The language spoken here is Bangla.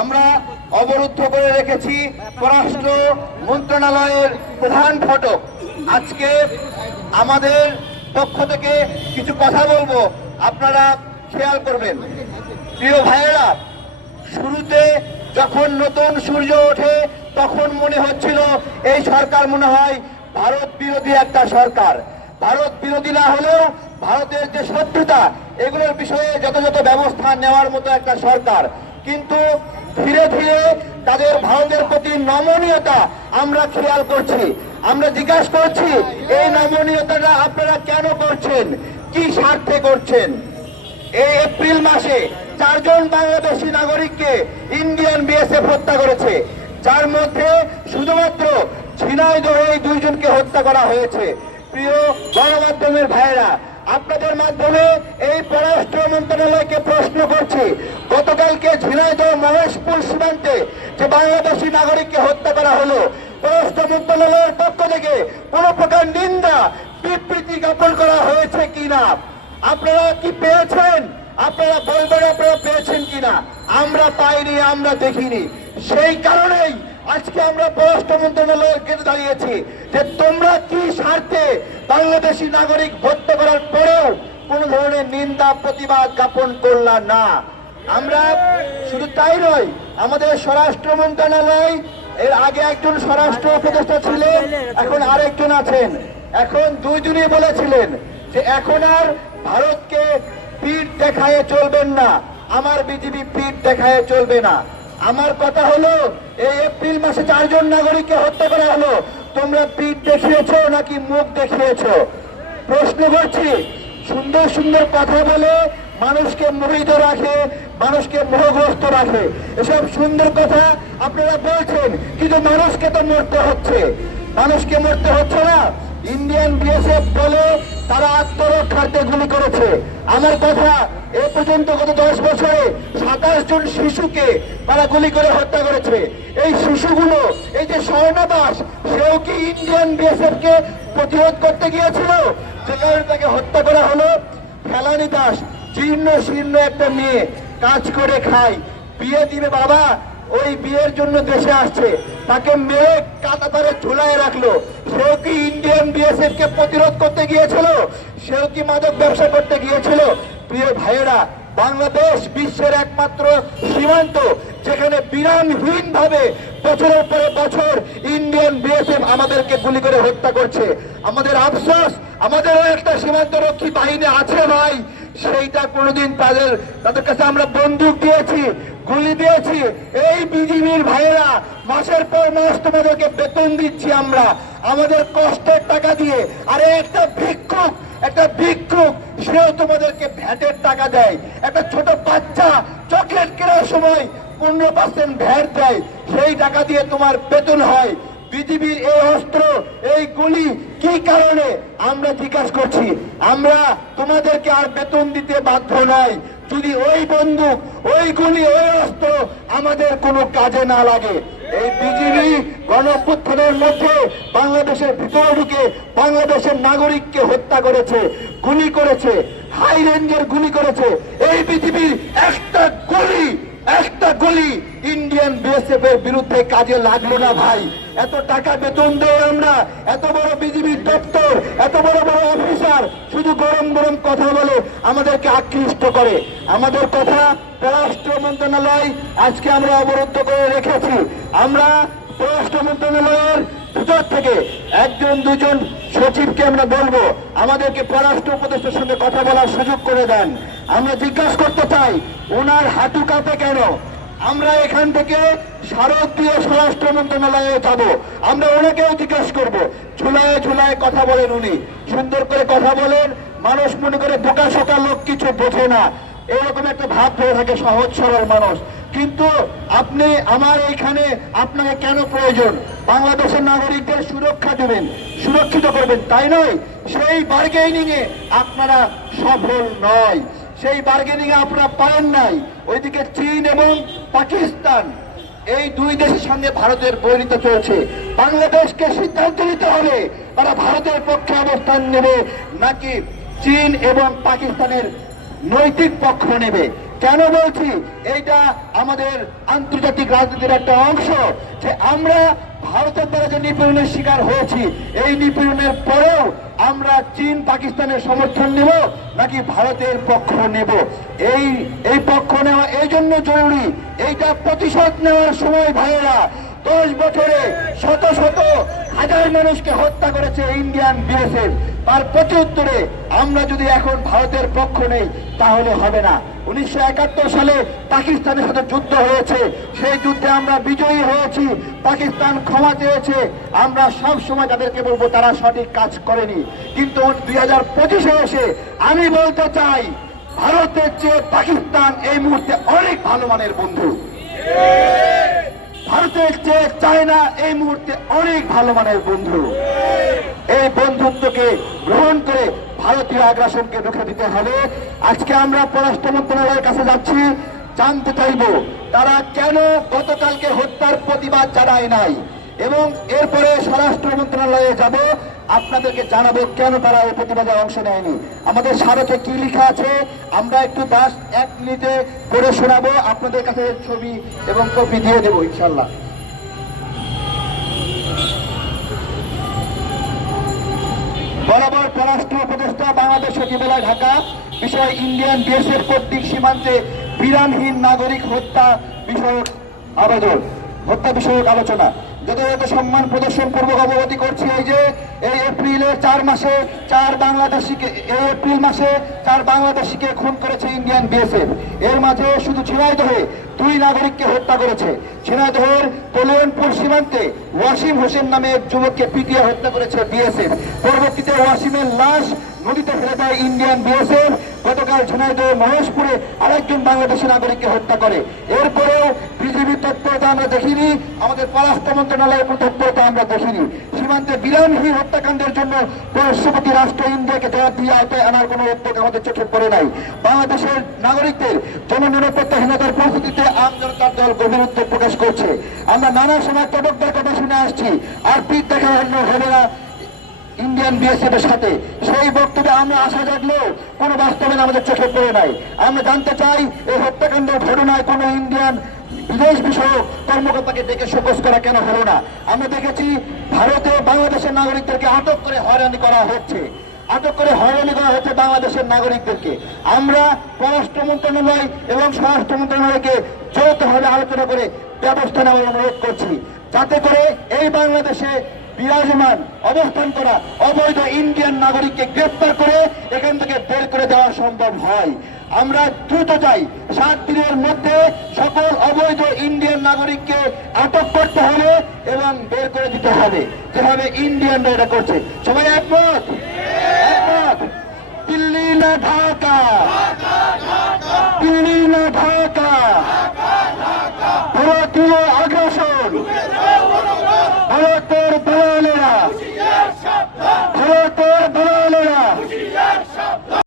আমরা অবরুদ্ধ করে রেখেছি পররাষ্ট্র মন্ত্রণালয়ের প্রধান ফটক। আজকে আমাদের পক্ষ থেকে কিছু কথা বলব, আপনারা খেয়াল করবেন। প্রিয় ভাইয়েরা, শুরুতে যখন নতুন সূর্য ওঠে, তখন মনে হচ্ছিল এই সরকার মনে হয় ভারত বিরোধী একটা সরকার। ভারত বিরোধী না হলেও ভারতের যে শত্রুতা, এগুলোর বিষয়ে যথাযথ ব্যবস্থা নেওয়ার মতো একটা সরকার। কিন্তু ধীরে ধীরে তাদের ভারতের প্রতি নমনীয়তা আমরা খেয়াল করছি। আমরা জিজ্ঞাসা করছি, এই নমনীয়তাটা আপনারা কেন করছেন? কি স্বার্থে করছেন? এই এপ্রিল মাসে চারজন বাংলাদেশি নাগরিককে ইন্ডিয়ান বিএসএফ হত্যা করেছে। যার মধ্যে শুধুমাত্র ঝিনাইদহে দুইজনকে হত্যা করা হয়েছে। প্রিয় গণমাধ্যমের ভাইয়েরা, আপনাদের মাধ্যমে এই পররাষ্ট্র মন্ত্রণালয়কে প্রশ্ন করছি। গতকালকে ঝিনাইদহ মহেশপুর সীমান্তে যে বাংলাদেশি নাগরিককে হত্যা করা হলো, পররাষ্ট্র মন্ত্রণালয়ের পক্ষ থেকে কোনো প্রকার নিন্দা, বিবৃতি জ্ঞাপন করা হয়েছে কিনা? আপনারা কি পেয়েছেন? আপনারা বলবেন আপনারা পেয়েছেন কিনা? আমরা পাইনি, আমরা দেখিনি। সেই কারণেই আজকে আমরা পররাষ্ট্র মন্ত্রণালয়ের কেটে দাঁড়িয়েছি যে তোমরা কি স্বার্থে বাংলাদেশি নাগরিক হত্যা করার পরেও কোন ধরনের নিন্দা, প্রতিবাদ জ্ঞাপন করলা না। আমরা শুধু তাই নয়, আমাদের স্বরাষ্ট্র মন্ত্রণালয়, এর আগে একজন স্বরাষ্ট্র উপদেষ্টা ছিলেন, এখন আরেকজন আছেন। এখন দুইজনই বলেছিলেন যে এখন আর ভারতকে পিঠ দেখায় চলবেন না। আমার বিজেপি পিঠ দেখায় চলবে না। আমার কথা হলো, এই এপ্রিল মাসে চারজন নাগরিককে হত্যা করা হলো। তোমরা পিঠ দেখিয়েছো নাকি মুখ দেখিয়েছো? প্রশ্ন করছি, সুন্দর সুন্দর কথা বলে মানুষকে মোহিত রাখে, মানুষকে মোহগ্রস্ত রাখে। এসব সুন্দর কথা আপনারা বলছেন, কিন্তু মানুষকে তো মরতে হচ্ছে। মানুষকে মরতে হচ্ছে না। ইন্ডিয়ান বিএসএফ বলে তারা আত্মরক্ষার্থে গুলি করেছে। আমার কথা, এ পর্যন্ত গত দশ বছরে সাতাশ জন শিশুকে তারা গুলি করে হত্যা করেছে। এই শিশুগুলো, এই যে স্বর্ণদাস সেও কি ইন্ডিয়ান বিএসএফ কে প্রতিরোধ করতে গিয়েছিল? যে কারণে তাকে হত্যা করা হলো। ফেলানি দাস, জীর্ণ শীর্ণ একটা মেয়ে, কাজ করে খায়। বিয়ে দিবে বাবা ওই বিয়ের জন্য দেশে আসছে। তাকে মেয়ে কাতাতারে ঝুলায় রাখল। সেও কি ইন্ডিয়ান বিএসএফ কে প্রতিরোধ করতে গিয়েছিল? সেও কি মাদক ব্যবসা করতে গিয়েছিল? প্রিয় ভাইয়েরা, বাংলাদেশ বিশ্বের একমাত্র সীমান্ত, যেখানে বিরামহীন ভাবে বছরের পরে বছর ইন্ডিয়ান বিএসএফ আমাদেরকে গুলি করে হত্যা করছে। আমাদের আফসোস, আমাদেরও একটা সীমান্ত রক্ষী বাহিনী আছে ভাই। সেইটা কোনোদিন তাদের তাদের কাছে আমরা বন্দুক দিয়েছি। গুলি দিয়েছি। এই বিজিবির ভাইয়েরা, মাসের পর মাস তোমাদেরকে বেতন দিচ্ছি আমরা। আমাদের কষ্টের টাকা দিয়ে। আরে একটা ভিক্ষুক একটা ভিক্ষুক, সেও তোমাদেরকে ভ্যাটের টাকা দেয়। একটা ছোট বাচ্চা চকলেট কেনার সময় পনেরো পার্সেন্ট ভ্যাট দেয়। সেই টাকা দিয়ে তোমার বেতন হয়। বিজিবির এই অস্ত্র, এই গুলি কি কারণে? আমরা জিজ্ঞাসা করছি। আমরা তোমাদেরকে আর বেতন দিতে বাধ্য নয়। যদি ওই বন্দুক, ওই গুলি, ওই অস্ত্র আমাদের কোনো কাজে না লাগে, এই বিজিবি গণঅভ্যুত্থানের মধ্যে বাংলাদেশের ভিতরে ঢুকে বাংলাদেশের নাগরিককে হত্যা করেছে, গুলি করেছে হাই রেঞ্জের গুলি করেছে, এই বিজিবির একটা গুলি একটা গুলি ইন্ডিয়ান বিএসএফ এর বিরুদ্ধে কাজে লাগল না ভাই। এত টাকা বেতন দেয় আমরা, এত বড় বিজিবির দপ্তর, এত বড় বড় অফিসার শুধু গরম গরম কথা বলে আমাদেরকে আকৃষ্ট করে। আমাদের কথা পররাষ্ট্র মন্ত্রণালয় আজকে আমরা অবরুদ্ধ করে রেখেছি। আমরা পররাষ্ট্র মন্ত্রণালয়ের ভিতর থেকে একজন, দুজন সচিবকে আমরা বলব, আমাদেরকে পররাষ্ট্র উপদেষ্টার সঙ্গে কথা বলার সুযোগ করে দেন। আমরা জিজ্ঞাসা করতে চাই, ওনার হাঁটু কাঁপে কেন? আমরা এখান থেকে শারদীয় স্বরাষ্ট্র মন্ত্রণালয়ে যাব। আমরা ওনাকেও জিজ্ঞাসা করব। ঝুলায় ঝুলায় কথা বলেন উনি। সুন্দর করে কথা বলেন। মানুষ মনে করে বোকা শোকা লোক কিছু বোঝে না। এরকম একটা ভাব ধরে থাকে, সহজ সরল মানুষ। কিন্তু আপনি আমার এইখানে আপনাকে কেন প্রয়োজন? বাংলাদেশের নাগরিকদের সুরক্ষা দেবেন, সুরক্ষিত করবেন, তাই নয়। সেই বার্গেনিং এ আপনারা সফল নয়। সেই বার্গেনিং এ আপনারা পারেন নাই। ওইদিকে চীন এবং পাকিস্তান, এই দুই দেশের সঙ্গে ভারতের বৈরিতা চলছে। বাংলাদেশকে সিদ্ধান্ত নিতে হবে, তারা ভারতের পক্ষে অবস্থান নেবে নাকি চীন এবং পাকিস্তানের নৈতিক পক্ষ নেবে। কেন বলছি? এইটা আমাদের আন্তর্জাতিক রাজনীতির একটা অংশ, যে আমরা ভারতের দ্বারা যে নিপীড়নের শিকার হয়েছি, এই নিপীড়নের পরেও আমরা চীন, পাকিস্তানের সমর্থন নেব নাকি ভারতের পক্ষ নেব? এই এই পক্ষ নেওয়া এই জন্য জরুরি এইটা প্রতিশোধ নেওয়ার সময়, ভাইয়েরা। দশ বছরে শত শত হাজার মানুষকে হত্যা করেছে ইন্ডিয়ান বিএসএফ। তার প্রত্যুত্তরে আমরা যদি এখন ভারতের পক্ষ নেই, তাহলে হবে না। উনিশশো একাত্তর সালে পাকিস্তানের সাথে যুদ্ধ হয়েছে। সেই যুদ্ধে আমরা বিজয়ী হয়েছি। পাকিস্তান ক্ষমা চেয়েছে। আমরা সব সময় তাদেরকে বলব, তারা সঠিক কাজ করেনি। কিন্তু দুই হাজার পঁচিশে এসে আমি বলতে চাই ভারতের চেয়ে পাকিস্তান এই মুহূর্তে অনেক ভালো মানের বন্ধু। ভারতের চেয়ে চায়না এই মুহূর্তে অনেক ভালো মানের বন্ধু। এই বন্ধুত্বকে গ্রহণ করে ভারতীয় আগ্রাসনকে রুখে দিতে হবে। আজকে আমরা পররাষ্ট্র মন্ত্রণালয়ের কাছে যাচ্ছি, জানতে চাইব তারা কেন গতকালকে হত্যার প্রতিবাদ জানায় নাই। এবং এরপরে স্বরাষ্ট্র মন্ত্রণালয়ে যাব। আপনাদেরকে জানাব কেন তারা এই প্রতিবাদে অংশ নেয়নি। আমাদের স্মারকে কি লেখা আছে? আমরা একটু দাস এক মিনিটে পড়ে শোনাবো, আপনাদের কাছে ছবি এবং কপি দিয়ে দেবো, ইনশাল্লাহ। বরাবর পররাষ্ট্র উপদেষ্টা বাংলাদেশ সচিবালয়, ঢাকা। বিষয় ইন্ডিয়ান বিএসএফ কর্তৃক সীমান্তে বিরামহীন নাগরিক হত্যা বিষয়ক আবেদন, হত্যা বিষয়ক আলোচনা। যথাযথ সম্মান প্রদর্শন পূর্বক অবগতি করছি। এই যে, এই এপ্রিলের চার মাসে চার বাংলাদেশিকে, এই এপ্রিল মাসে চার বাংলাদেশিকে খুন করেছে ইন্ডিয়ান বিএসএফ। এর মাঝে শুধু ঝিনাইদহে দুই নাগরিককে হত্যা করেছে। ঝিনাইদহের কল্যাণপুর সীমান্তে ওয়াসিম হোসেন নামে এক যুবককে পিটিয়ে হত্যা করেছে বিএসএফ। পরবর্তীতে ওয়াসিমের লাশ নদীতে ফেলে দেয় ইন্ডিয়ান বিএসএফ। গতকাল ঝিনাইদহ মহেশপুরে আরেকজন বাংলাদেশি নাগরিককে হত্যা করে। এরপরেও পৃথিবীর তৎপরতা আমরা দেখিনি, আমাদের পররাষ্ট্র মন্ত্রণালয়ের কোনো তৎপরতা আমরা দেখিনি। সীমান্তে বিরামহীন হত্যাকাণ্ডের জন্য পার্শ্ববর্তী রাষ্ট্র ইন্ডিয়াকে দিয়ে আওতায় আনার কোনো উদ্যোগ আমাদের চোখে পড়ে নাই। বাংলাদেশের নাগরিকদের জননিরাপত্তাহীনতার পরিস্থিতিতে আম জনতার দল গভীর উদ্বেগ প্রকাশ করছে। আমরা নানা সময় তবকদার কথা শুনে আসছি, আর পিঠ দেখা হবে না ইন্ডিয়ান বিএসএফ এর সাথে। সেই বক্তব্যে আমরা আশা জাগলেও কোনো বাস্তবায়ন আমাদের চোখে পড়ে নাই। আমরা জানতে চাই, এই হত্যাকাণ্ড ঘটনায় কোনো ইন্ডিয়ান বিদেশ বিষয়ক কর্মকর্তাকে ডেকে শোকস করা কেন হলো না? আমরা দেখেছি, ভারতে বাংলাদেশের নাগরিকদেরকে আটক করে হয়রানি করা হচ্ছে। আটক করে হয়রানি করা হচ্ছে বাংলাদেশের নাগরিকদেরকে। আমরা পররাষ্ট্র মন্ত্রণালয় এবং স্বরাষ্ট্র মন্ত্রণালয়কে যৌথভাবে আলোচনা করে ব্যবস্থা নেওয়ার অনুরোধ করছি। যাতে করে এই বাংলাদেশে বিরাজমান অবস্থান করা অবৈধ ইন্ডিয়ান নাগরিককে গ্রেফতার করে এখান থেকে বের করে দেওয়া সম্ভব হয়। আমরা দ্রুত চাই সাত দিনের মধ্যে সকল অবৈধ ইন্ডিয়ান নাগরিককে আটক করতে হবে এবং বের করে দিতে হবে। যেভাবে ইন্ডিয়ানরা এটা করছে। সবাই একমত? একমত? দিল্লি না ঢাকা। দিল্লি